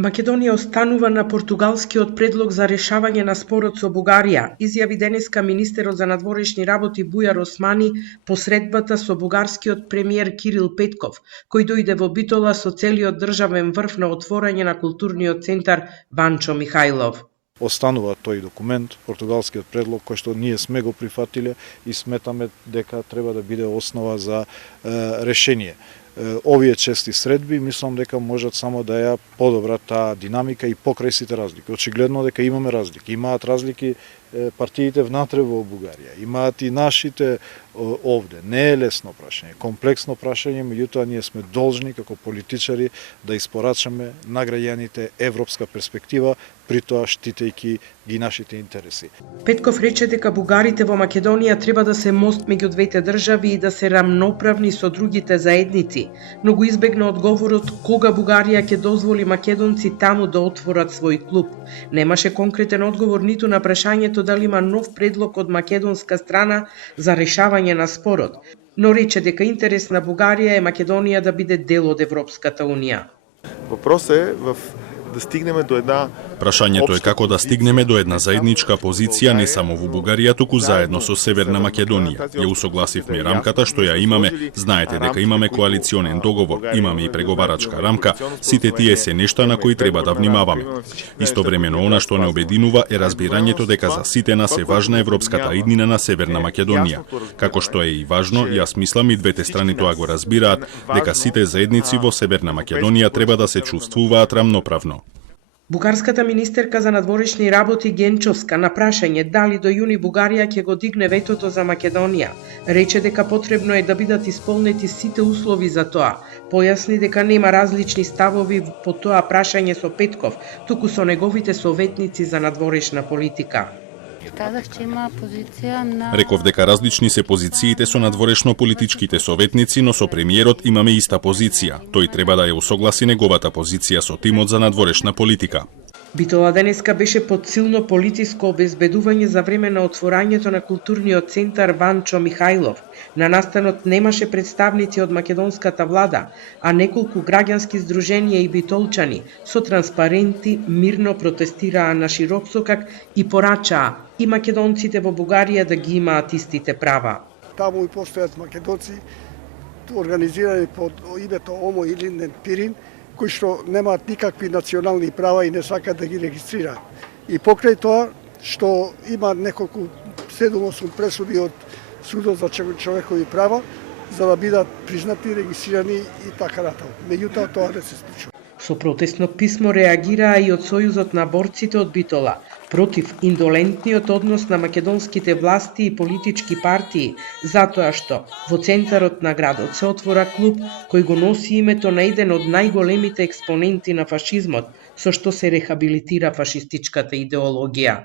Македонија останува на португалскиот предлог за решавање на спорот со Бугарија, изјави денеска министерот за надворешни работи Бујар Османи по средбата со бугарскиот премиер Кирил Петков, кој дојде во Битола со целиот државен врв на отворање на културниот центар Ванчо Михајлов. Останува тој документ, португалскиот предлог, кој што ние сме го прифатиле и сметаме дека треба да биде основа за решение. Овие чести средби, мислам дека можат само да ја подобрат таа динамика и покрај сите разлики. Очигледно дека имаме разлики. Имаат разлики партиите внатре во Бугарија, имаат и нашите овде. Не е лесно прашање, комплексно прашање, меѓутоа ние сме должни како политичари да испорачаме на граѓаните европска перспектива, при тоа штитејќи ги нашите интереси. Петков рече дека бугарите во Македонија треба да се мост меѓу двете држави и да се рамноправни со другите заедници, но го избегна одговорот кога Бугарија ќе дозволи македонци таму да отворат свој клуб. Немаше конкретен одговор ниту на прашањето дали има нов предлог од македонска страна за решавање на спорот, но рече дека интерес на Бугарија е Македонија да биде дел од Европската унија. Въпросът е да стигнеме до една... Прашањето е како да стигнеме до една заедничка позиција не само во Бугарија, туку заедно со Северна Македонија. Ја усогласивме рамката што ја имаме, знаете дека имаме коалиционен договор, имаме и преговарачка рамка, сите тие се нешта на кои треба да внимаваме. Истовремено она што не обединува е разбирањето дека за сите нас е важна европската иднина на Северна Македонија. Како што е и важно, јас мислам и двете страни тоа го разбираат, дека сите заедници во Северна Македонија треба да се чувствуваат рамноправно. Бугарската министерка за надворешни работи Генчовска на прашање дали до јуни Бугарија ќе го дигне ветото за Македонија, рече дека потребно е да бидат исполнети сите услови за тоа. Појасни дека нема различни ставови по тоа прашање со Петков, туку со неговите советници за надворешна политика. Реков дека различни се позициите со надворешно-политичките советници, но со премиерот имаме иста позиција. Тој треба да ја усогласи неговата позиција со тимот за надворешна политика. Битола денеска беше под силно полициско обезбедување за време на отворањето на културниот центар Ванчо Михајлов. На настанот немаше представници од македонската влада, а неколку граѓански здруженија и битолчани со транспаренти мирно протестираа на широк сокак и порачаа и македонците во Бугарија да ги имаат истите права. Таму и постојат македонци организирани под името Омо или Пирин, кои што немаат никакви национални права и не сакаат да ги регистрираат. И покрај тоа што има неколку 7-8 пресуди од Судот за човекови права за да бидат признати, регистрирани и така натаму. Меѓутоа тоа не се случува. Со протестно писмо реагираа и од Сојузот на борците од Битола против индолентниот однос на македонските власти и политички партии, затоа што во центарот на градот се отвора клуб кој го носи името на еден од најголемите експоненти на фашизмот, со што се рехабилитира фашистичката идеологија.